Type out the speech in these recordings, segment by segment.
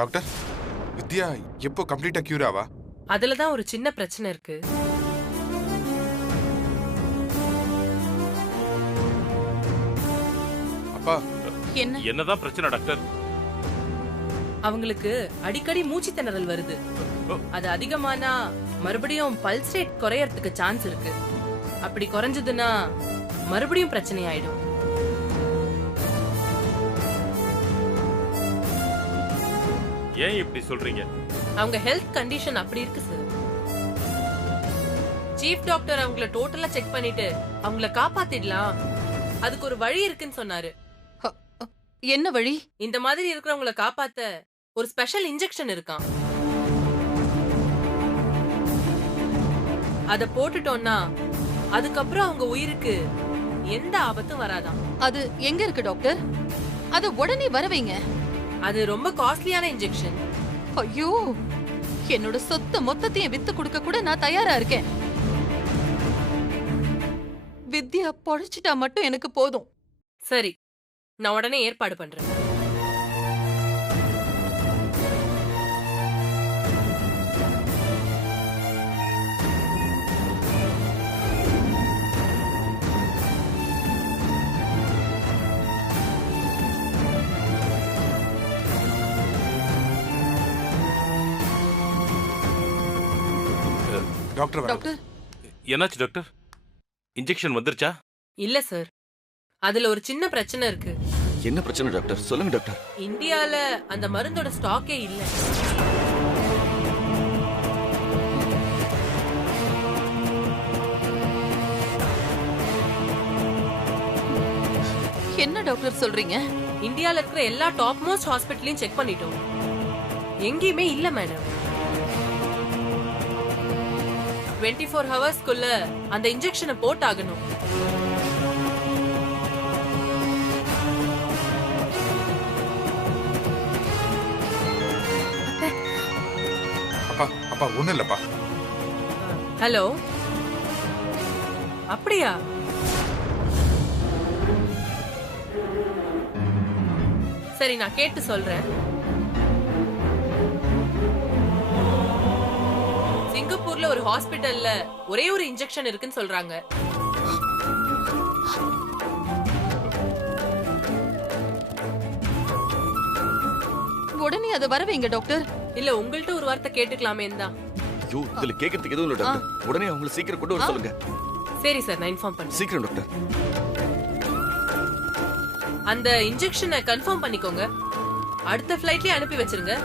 Doctor, வித்யா எப்போ கம்ப்ளீட்டா cure ஆவா? அதுல தான் ஒரு சின்ன பிரச்சனை இருக்கு. அப்பா, என்னதான் பிரச்சனை டாக்டர்? அவங்களுக்கு அடிக்கடி மூச்சு திணறல் வருது. அது அதிகமானா மறுபடியும் பல்ஸ் ரேட் குறையறதுக்கு சான்ஸ் இருக்கு. அப்படி குறைஞ்சதுன்னா மறுபடியும் பிரச்சனை ஆயிடும். ஏன் இப்படி சொல்றீங்க? அவங்க ஹெல்த் கண்டிஷன் அப்படி இருக்கு சார். சீஃப் டாக்டர் அவங்கள டோட்டலா செக் பண்ணிட்டு அவங்கள காப்பாத்திடலாம், அதுக்கு ஒரு வழி இருக்குன்னு சொன்னாரு. என்ன வழி? இந்த மாதிரி இருக்கிறவங்கள காப்பாத்த ஒரு ஸ்பெஷல் இன்ஜெக்ஷன் இருக்கான். அத போட்டுட்டோம்னா அதுக்கப்புறம் அவங்க உயிருக்கு எந்த ஆபத்தும் வராதாம். அது எங்க இருக்கு டாக்டர்? அது உடனே வர வைங்க. அது ரொம்ப காஸ்ட்லியான இன்ஜெக்ஷன். ஐயோ, என்னோட சொத்து மொத்தத்தையும் வித்து கொடுக்க கூட நான் தயாரா இருக்கேன். வித்யா பொழைச்சிட்டா மட்டும் எனக்கு போதும். சரி, நான் உடனே ஏற்பாடு பண்றேன். டாக்டர் டாக்டர், என்னாச்சு டாக்டர்? இன்ஜெக்ஷன் வந்துருச்சா? இல்ல சார், அதுல ஒரு சின்ன பிரச்சனை இருக்கு. என்ன பிரச்சனை டாக்டர்? சொல்லுங்க டாக்டர். இந்தியால அந்த மருந்தோட ஸ்டாக்கே இல்ல. என்ன டாக்டர் சொல்றீங்க? இந்தியால இருக்கிற எல்லா டாப் மோஸ்ட் ஹாஸ்பிட்டலையும் செக் பண்ணிட்டோம், எங்கேயுமே இல்ல மேடம். 24 ஹவர்ஸ்க்குள்ள அந்த இன்ஜெக்ஷனை போட்டாகணும். அப்பா, அப்பா ஒண்ணும் இல்லப்பா. ஹலோ, அப்படியா? சரி, நான் கேட்டு சொல்றேன். சிங்கப்பூர்ல ஒரு ஹாஸ்பிடல்ல ஒரே ஒரு இன்ஜெக்ஷன் இருக்குன்னு சொல்றாங்க. உடனே அதை வர வைங்க டாக்டர். இல்ல, உங்கள்ட்ட ஒரு வார்த்தை கேட்டுக்கலாமே தான். ஐயோ, இதுல கேக்குறதுக்கு எதுவும் இல்ல டாக்டர். உடனே அவங்களை சீக்கிரம் கொண்டு வர சொல்லுங்க. சரி சார், நான் இன்ஃபார்ம் பண்றேன். சீக்கிரம் டாக்டர். அந்த இன்ஜெக்ஷனை கன்ஃபார்ம் பண்ணிக்கோங்க. அடுத்த ஃப்ளைட்லயே அனுப்பி வச்சிருங்க.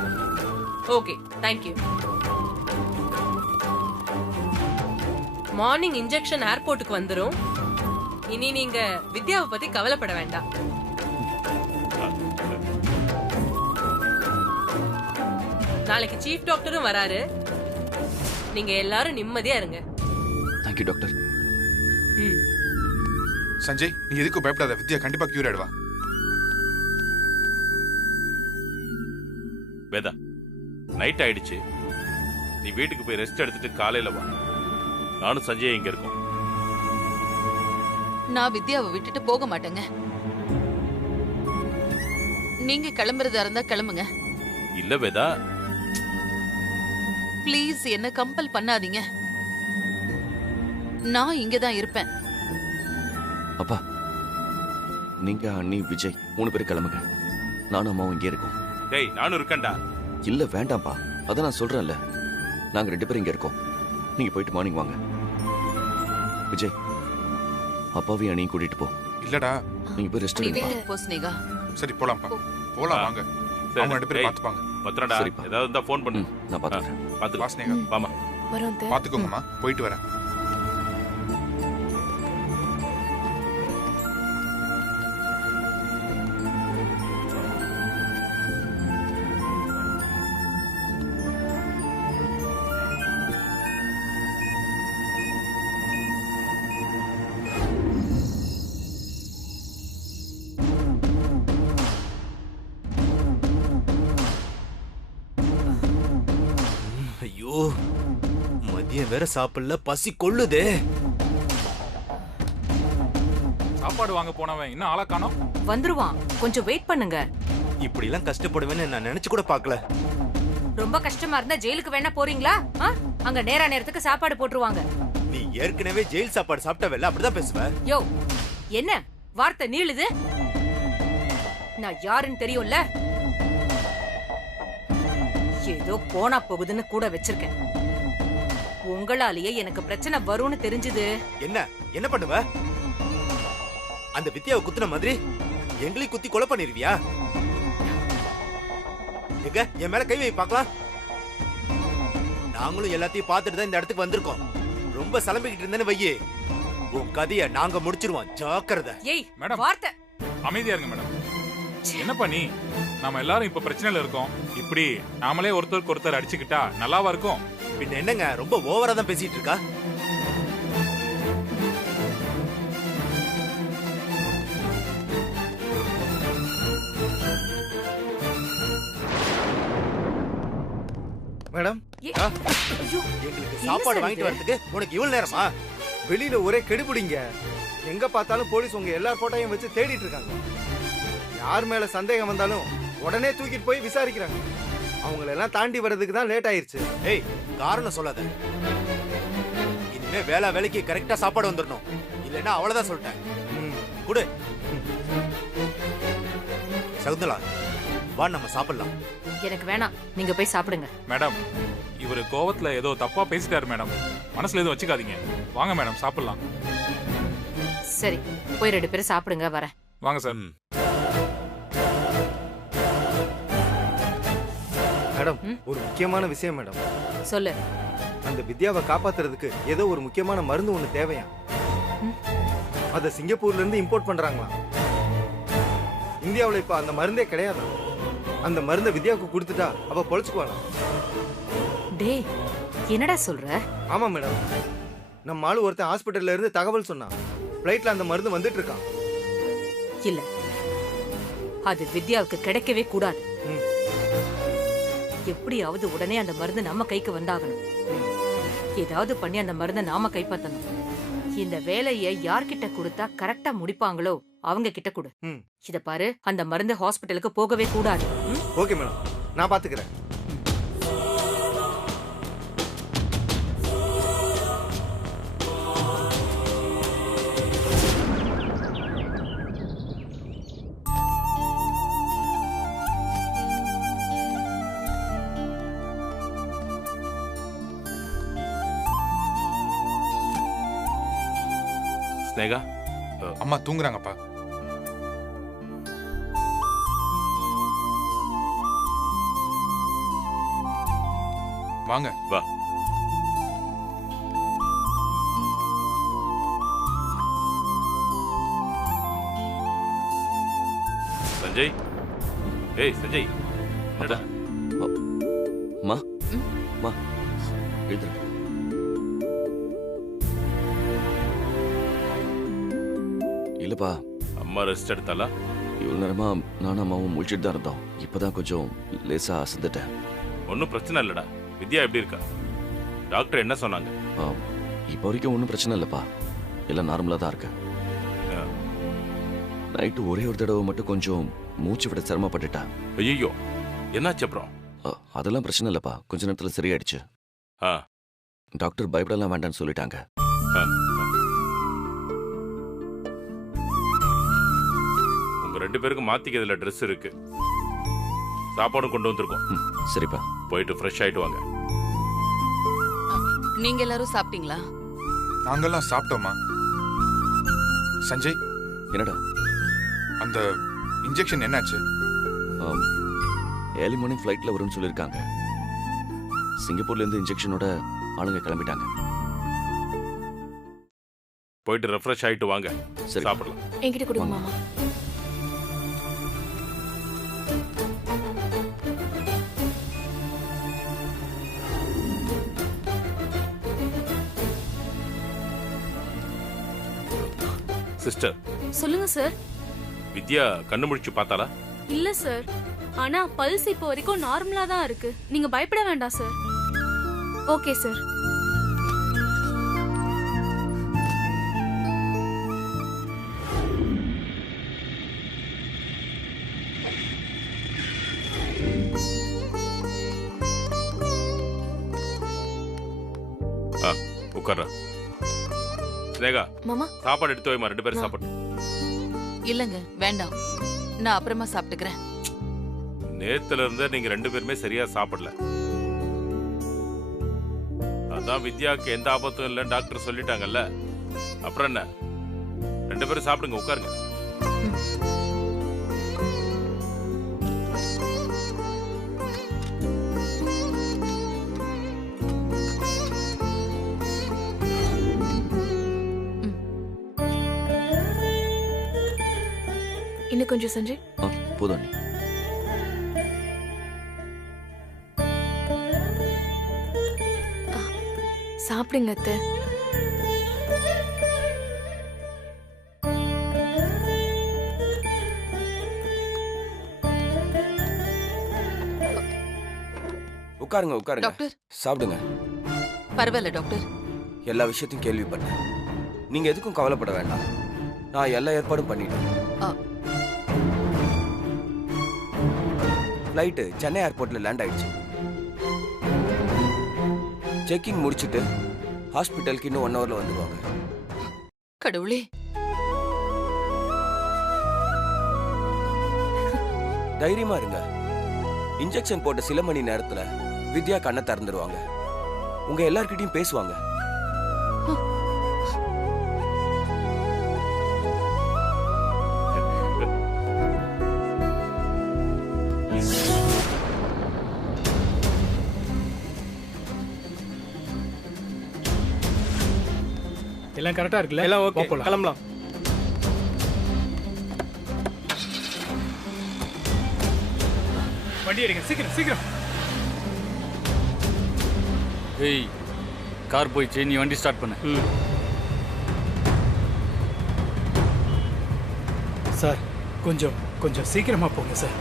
Okay, thank you. Morning injection ஏர்போர்ட்டுக்கு வந்துரும். இனி நீங்க வித்யாவை பத்தி கவலைப்பட வேண்டாம். நாளைக்கு சீஃப் டாக்டரும் வராரு. நீங்க எல்லாரும் நிம்மதியா இருங்க. Thank you doctor. சஞ்சய், நீ எதுக்கும் பயப்படாத. வித்யா கண்டிப்பா கியூர் ஆயிடுவா. வேதா, நைட் ஆயிடுச்சு. நீ வீட்டுக்கு போய் ரெஸ்ட் எடுத்துட்டு காலையில வா. நானும் சஞ்சய் இங்க இருக்கோம். நான் வித்யாவை விட்டுட்டு போக மாட்டேங்க. நீங்க கிளம்புறதா இருந்தா கிளம்புங்க. இல்ல வேதா, ப்ளீஸ் என்ன கம்பல் பண்ணாதீங்க. நான் இங்கதான் இருப்பேன். அப்பா, நீங்க அண்ணி விஜய் 3 பேரும் கிளம்புங்க. நானும் அம்மாவும் இங்கே இருக்கோம். டேய், நானும் இருக்கேன்டா. இல்ல வேண்டாம்ப்பா, அதான் நான் சொல்றேன்ல. நாங்க 2 பேரும் இங்க இருக்கோம். நீங்க போயிட்டு மார்னிங் வாங்க. விஜய், அப்பாவையும் அண்ணியும் கூட்டிட்டு போ. இல்லடா, நீங்க போய் ரெஸ்ட் நீ எடுங்க. வீட்டுக்கு போ ஸ்னேகா. சரி போலாம்ப்பா. போலாம் வாங்க. அவங்க 2 பேரும் பாத்துப்பாங்க. பத்திரடா, சரிப்பா. ஏதாவது இருந்தா ஃபோன் பண்ணு. நான் பாத்துக்கிறேன். பாத்து வா ஸ்னேகா. வாமா. வரோம். பாத்துக்கோங்கம்மா, போயிட்டு வரேன். ஐயோ, மதியம் வேற சாப்பிடல, பசி கொள்ளுதே. சாப்பாடு வாங்க போனவன் இன்னும் ஆளை காணோம். வந்துருவான், கொஞ்சம் வெயிட் பண்ணுங்க. இப்படி எல்லாம் கஷ்டப்படுவேன்னு நான் நினைச்சு கூட பார்க்கல. ரொம்ப கஷ்டமா இருந்தா ஜெயிலுக்கு வேணா போறீங்களா? அங்க நேரத்துக்கு சாப்பாடு போட்டுருவாங்க. நீ ஏற்கனவே ஜெயில் சாப்பாடு சாப்பிட்டவல்ல, அப்படிதான் பேசுவ. யோ, என்ன வார்த்தை நீளுது? நான் யாருன்னு தெரியும்ல? ஏதோ போனா போகுதுன்னு கூட வச்சிருக்கேன். உங்களாலேயே எனக்கு பிரச்சனை வரும்னு தெரிஞ்சது. என்ன பண்ணுவ? அந்த வித்யாவை குத்துன மாதிரி எங்களையும் குத்தி கொலை பண்ணிருவியா? எங்க என் மேல கை வை பார்க்கலாம். நாங்களும் எல்லாத்தையும் பார்த்துட்டு தான் இந்த இடத்துக்கு வந்திருக்கோம். ரொம்ப சலம்பிக்கிட்டு இருந்தேன்னு வையே, உன் கதைய நாங்க முடிச்சிருவோம். ஜாக்கிரதை. ஏய் மேடம். வார்த்தை அமைதியா இருங்க மேடம். என்ன பண்ணி நாம எல்லாரும் இப்ப பிரச்சனையில இருக்கோம். இப்படி நாமளே ஒருத்தருக்கு ஒருத்தர் அடிச்சுக்கிட்டா நல்லாவா இருக்கும்? பின்ன என்னங்க, ரொம்ப ஓவரா தான் பேசிட்டு இருக்கா. மேடம், எங்களுக்கு சாப்பாடு வாங்கிட்டு வரதுக்கு உனக்கு இவ்வளவு நேரமா? வெளியில ஒரே கெடுபிடிங்க. எங்க பார்த்தாலும் போலீஸ் உங்க எல்லா போட்டோவையும் வச்சு தேடிட்டு இருக்காங்க. யார் மேல சந்தேகம் வந்தாலும் உடனே தூக்கிட்டு போய் விசாரிக்கிறாங்க. அவங்கள எல்லாம் தாண்டி வர்றதுக்கு தான் லேட் ஆயிருச்சு. ஏய், காரணம் சொல்லாத. இனிமே வேலைக்கு கரெக்டா சாப்பாடு வந்துடணும். இல்லைன்னா அவ்வளவுதான் சொல்லிட்டேன். குடு. சகுந்தலா, வா நம்ம சாப்பிடலாம். எனக்கு வேணாம், நீங்க போய் சாப்பிடுங்க. மேடம், இவரு கோவத்துல ஏதோ தப்பா பேசிட்டாரு மேடம். மனசுல எதுவும் வச்சுக்காதீங்க. வாங்க மேடம், சாப்பிடலாம். சரி, போய் 2 பேரும் சாப்பிடுங்க, வரேன். வாங்க சார். மேடம், ஒரு முக்கியமான விஷயம் மேடம். சொல்லு. அந்த வித்யாவை காப்பாத்துறதுக்கு ஏதோ ஒரு முக்கியமான மருந்து ஒண்ணு தேவையா? அத சிங்கப்பூர்ல இருந்து இம்போர்ட் பண்றாங்களா? இந்தியாவுல இப்ப அந்த மருந்தே கிடையாது. அந்த மருந்தை வித்யாவுக்கு கொடுத்துட்டா அவ பொழைச்சுக்குவாளா? டேய், என்னடா சொல்ற? ஆமா மேடம், நம்ம ஆளு ஒருத்தன் ஹாஸ்பிட்டல்ல இருந்து தகவல் சொன்னான். பிளைட்ல அந்த மருந்து வந்துட்டு இருக்கான். இல்ல, அது வித்யாவுக்கு கிடைக்கவே கூடாது. எப்படியாவது உடனே அந்த மருந்து நம்ம கைக்கு வந்தாகணும். ஏதாவது பண்ணி அந்த மருந்தை நாம கைப்பற்றணும். இந்த வேலையை யார்கிட்ட கொடுத்தா கரெக்டா முடிப்பாங்களோ அவங்க கிட்ட கொடு. இத பாரு, அந்த மருந்து ஹாஸ்பிட்டலுக்கு போகவே கூடாது. ஓகே மேடம், நான் பாத்துக்கிறேன். ஸ்னேகா, அம்மா தூங்குறாங்கப்பா. வாங்க. வா. சஞ்சய், ஏய் சஞ்சய், என்னடா? மா மா எழுந்திரு. இல்லப்பா, அம்மா ரெஸ்ட் எடுத்தாலா? இவ்வளவு நேரமா நானும் அம்மாவும் முழிச்சிட்டு தான் இருந்தோம். இப்பதான் கொஞ்சம் லேசா அசந்துட்டேன். ஒன்னும் பிரச்சனை இல்லடா. வித்யா எப்படி இருக்கா? டாக்டர் என்ன சொன்னாங்க? இப்போ வரைக்கும் ஒன்றும் பிரச்சனை இல்லைப்பா, எல்லாம் நார்மலாக தான் இருக்கு. நைட்டு ஒரே ஒரு தடவை மட்டும் கொஞ்சம் மூச்சு விட சிரமப்பட்டுட்டா. ஐயோ, என்னாச்சு அப்புறம்? அதெல்லாம் பிரச்சனை இல்லைப்பா, கொஞ்ச நேரத்தில் சரியாயிடுச்சு. டாக்டர் பயப்படலாம் வேண்டாம்னு சொல்லிட்டாங்க. உங்க 2 பேருக்கும் மாத்திக்கிறதுல ட்ரெஸ் இருக்கு, சாப்பாடும் கொண்டு வந்திருக்கோம். சரிப்பா, போயிட்டு ஃப்ரெஷ் ஆயிட்டு வாங்க. நீங்க எல்லாரும் சாப்பிட்டீங்களா? நாங்கெல்லாம் சாப்பிட்டோமா. சஞ்சய், என்னடா அந்த இன்ஜெக்ஷன் என்னாச்சு? ஏர்லி மார்னிங் ஃப்ளைட்ல வரும்னு சொல்லியிருக்காங்க. சிங்கப்பூர்ல இருந்து இன்ஜெக்ஷனோட ஆளுங்க கிளம்பிட்டாங்க. போயிட்டு ரெஃப்ரெஷ் ஆயிட்டு வாங்க, சரி சாப்பிடலாம். என்கிட்ட கொடுங்க மாமா. சிஸ்டர், சொல்லுங்க சார். வித்யா கண்ணு முழிச்சு பார்த்தாளா? இல்ல சார், ஆனா பல்ஸ் இப்போ வரைக்கும் நார்மலா தான் இருக்கு. நீங்க பயப்பட வேண்டாம் சார். Okay sir. உட்கார்றா. ஸ்னேகா, மாமா சாப்பாடு எடுத்து வைமா, 2 பேரும் சாப்பிடணும். இல்லங்க வேண்டாம், நான் அப்புறமா சாப்பிட்டுக்கிறேன். நேத்துல இருந்து நீங்க 2 பேருமே சரியா சாப்பிடல. அதான் வித்யாவுக்கு எந்த ஆபத்தும் இல்லைன்னு டாக்டர் சொல்லிட்டாங்கல்ல. அப்புறம் என்ன, 2 பேரும் சாப்பிடுங்க, உட்காருங்க. இன்னும் கொஞ்சம் சஞ்சய். போதும் நீ. சாப்பிடுங்க அத்தை. உட்காருங்க உட்காருங்க. டாக்டர் சாப்பிடுங்க. பரவாயில்ல டாக்டர், எல்லா விஷயத்தையும் கேள்விப்பட்டேன். நீங்க எதுக்கும் கவலைப்பட வேண்டாம். நான் எல்லா ஏற்பாடும் பண்ணிட்டேன். ஃப்ளைட்டு சென்னை ஏர்போர்ட்ல லேண்ட் ஆயிடுச்சு. செக்கிங் முடிச்சிட்டு ஹாஸ்பிட்டலுக்கு இன்னும் 1 ஹவர்ல வந்துடுவாங்க. கடவுளே, தைரியமா இருங்க. இன்ஜெக்ஷன் போட்ட சில மணி நேரத்துல வித்யா கண்ணை திறந்துருவாங்க. உங்க எல்லார்கிட்டயும் பேசுவாங்க. எல்லாம் கரெக்டா இருக்குல்ல? எல்லாம் ஓகே, கிளம்பலாம். வண்டி எடுங்க, சீக்கிரம் சீக்கிரம். ஏய், கார் போயிடுச்சு, நீ வண்டி ஸ்டார்ட் பண்ணு. சார் கொஞ்சம் கொஞ்சம் சீக்கிரமா போங்க சார்.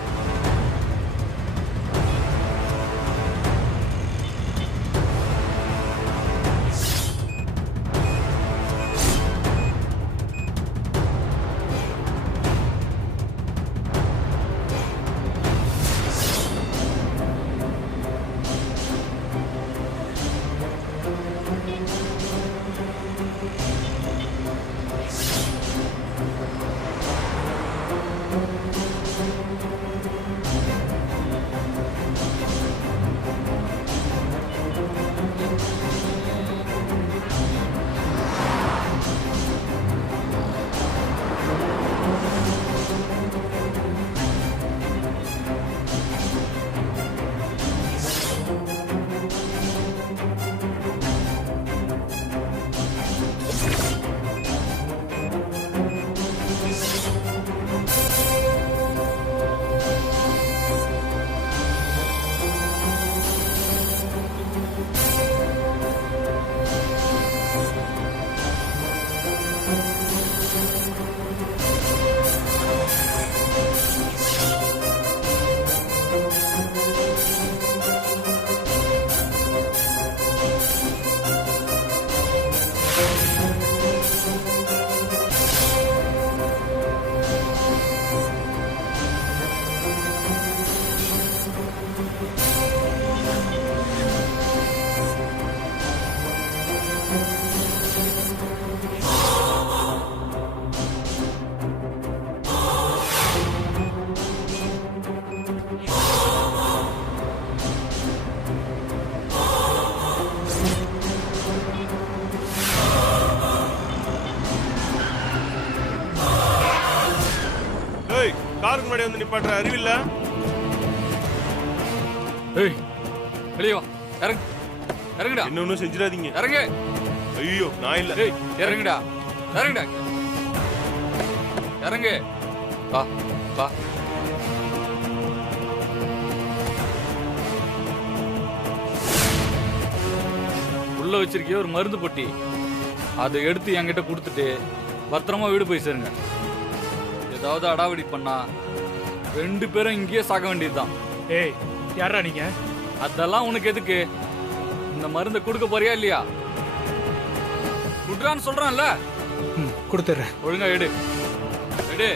காருக்கு முன்னாடி வந்து நிப்பாட்டுற அறிவில்ல? ஏய், வெளியே வா. இறங்கு, இறங்குடா. இன்னொன்னு செஞ்சிடாதீங்க. இறங்கு. ஐயோ, நான் இல்ல. ஏய், இறங்குடா, இறங்குடா, இறங்கு. வா வா. உள்ள வச்சிருக்கிய ஒரு மருந்து பொட்டி, அதை எடுத்து என்கிட்ட கொடுத்துட்டு பத்திரமா வீடு போய் சேருங்க. ஏதாவது அடாவடி பண்ணா 2 பேரும் இங்கேயே சாக வேண்டியதுதான். ஏய், யாரா நீங்க? அதெல்லாம் உனக்கு எதுக்கு? இந்த மருந்தை கொடுக்க போறியா இல்லையா? குடுறான்னு சொல்றான்ல. கொடுத்துறேன். ஒழுங்கா எடு, எடு.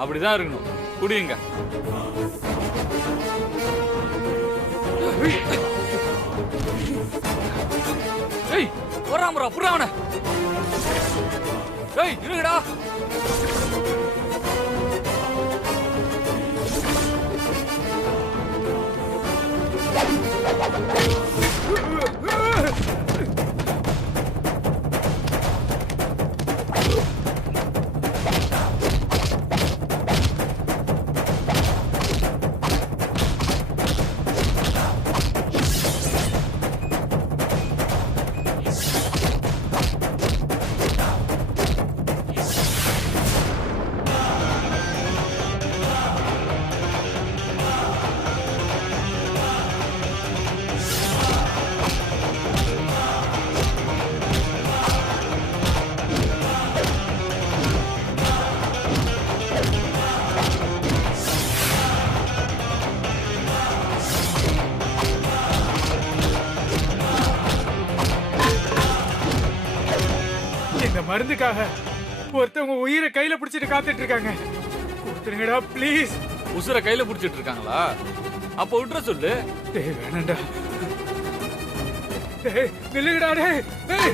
அப்படிதான் இருக்கணும். குடியுங்க. ஏய் போறாமரா புறாவன. ஏய் இருங்கடா. மருந்துக்காக ஒருத்தவங்க உயிரை கையில பிடிச்சிட்டு காத்துட்டு இருக்காங்க. கொடுத்துருங்கடா ப்ளீஸ். உசுர கையில பிடிச்சிட்டு இருக்காங்களா? அப்ப விட்டுற சொல்லு. டேய் வேணாண்டா. டேய் நில்லுங்கடா டேய். டேய்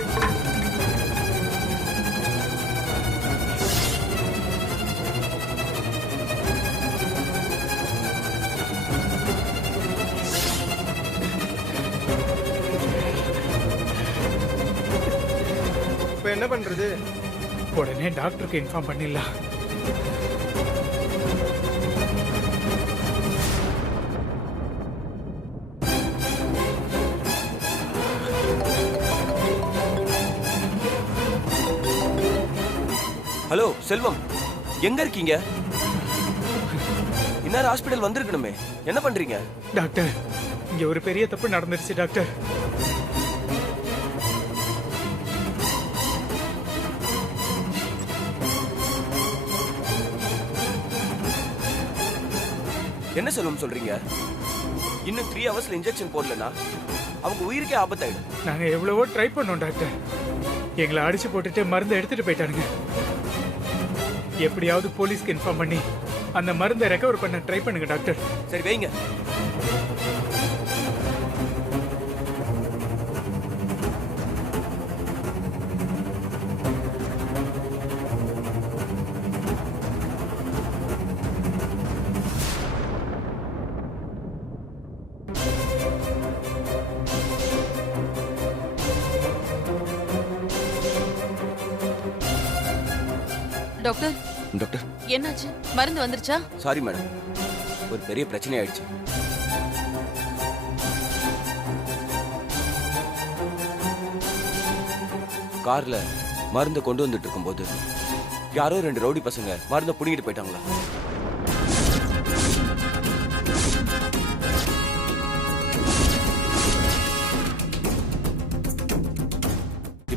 என்ன பண்றது? உடனே டாக்டருக்கு இன்ஃபார்ம் பண்ணிடலாம். ஹலோ செல்வம், எங்க இருக்கீங்க? இந்நேரம் ஹாஸ்பிடல் வந்திருக்கணுமே, என்ன பண்றீங்க? டாக்டர் இங்க ஒரு பெரிய தப்பு நடந்துருச்சு டாக்டர். என்ன செல்வம் சொல்றீங்க? இன்னும் 3 ஹவர்ஸ்ல இன்ஜெக்ஷன் போடலனா அவங்க உயிருக்கே ஆபத்தாயிடும். நாங்க எவ்வளவோ ட்ரை பண்ணோம் டாக்டர். எங்களை அடிச்சு போட்டுட்டு மருந்து எடுத்துட்டு போயிட்டானுங்க. எப்படியாவது போலீஸ்க்கு இன்ஃபார்ம் பண்ணி அந்த மருந்தை ரெக்கவர் பண்ண ட்ரை பண்ணுங்க டாக்டர். சரி வைங்க. டாக்டர் டாக்டர் என்னாச்சு? மருந்து வந்துருச்சா? சாரி மேடம், ஒரு பெரிய பிரச்சனை ஆயிடுச்சு. கார்ல மருந்து கொண்டு வந்துட்டு இருக்கும்போது யாரோ 2 ரவுடி பசங்க மருந்தை புடிங்கிட்டு போயிட்டாங்களா?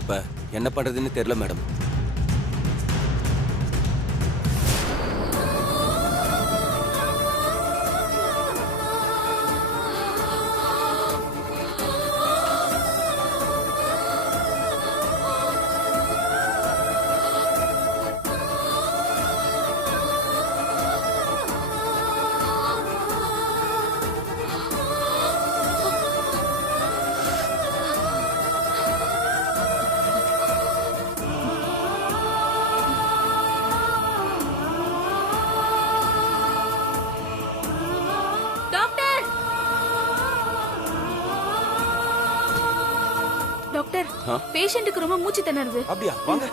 இப்ப என்ன பண்றதுன்னு தெரியல மேடம். டாக்டர், பேஷண்ட்டுக்கு ரொம்ப மூச்சு திணறுது. அப்படியா? வாங்க.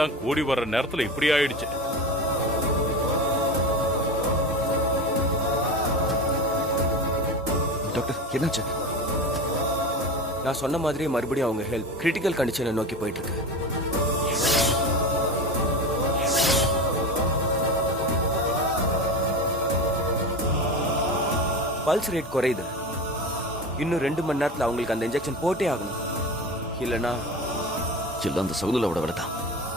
எல்லாம் கூடி வர்ற நேரத்துல இப்படி ஆயிடுச்சு. டாக்டர் என்னாச்சு? நான் சொன்ன மாதிரியே மறுபடியும் அவங்க ஹெல்த் கிரிட்டிக்கல் கண்டிஷனை நோக்கி போயிட்டு இருக்கு. பல்ஸ் ரேட் குறையுது. இன்னும் 2 மணி நேரத்துல அவங்களுக்கு அந்த இன்ஜெக்ஷன் போட்டே ஆகணும். இல்லனா எல்லாம் அந்த சகுந்தலாவோட விடதா.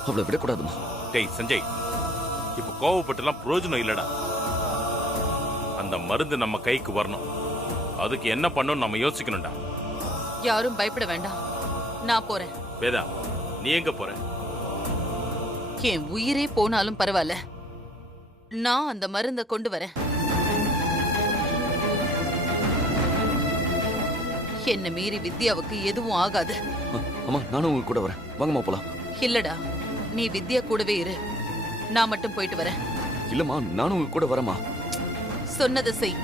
அவளை விடக்கூடாதுமா. டேய் சஞ்சய், இப்ப கோவப்பட்டுலாம் பிரயோஜனம் இல்லடா. அந்த மருந்து நம்ம கைக்கு வரணும். அதுக்கு என்ன பண்ணணும் நம்ம யோசிக்கணும்டா. யாரும் பயப்பட வேண்டாம், நான் போறேன். வேதா, நீ எங்க போற? என் உயிரே போனாலும் பரவாயில்ல, நான் அந்த மருந்தை கொண்டு வரேன். என்ன மீறி வித்யாவுக்கு எதுவும் ஆகாது. அம்மா, நானும் உங்க கூட வரேன். வாங்கம்மா போலாம். இல்லடா, நீ வித்யா கூடவே இரு, நான் மட்டும் போயிட்டு வரேன். இல்லம்மா, நானும் உங்க கூட வரேம்மா. சொன்னதை செய்.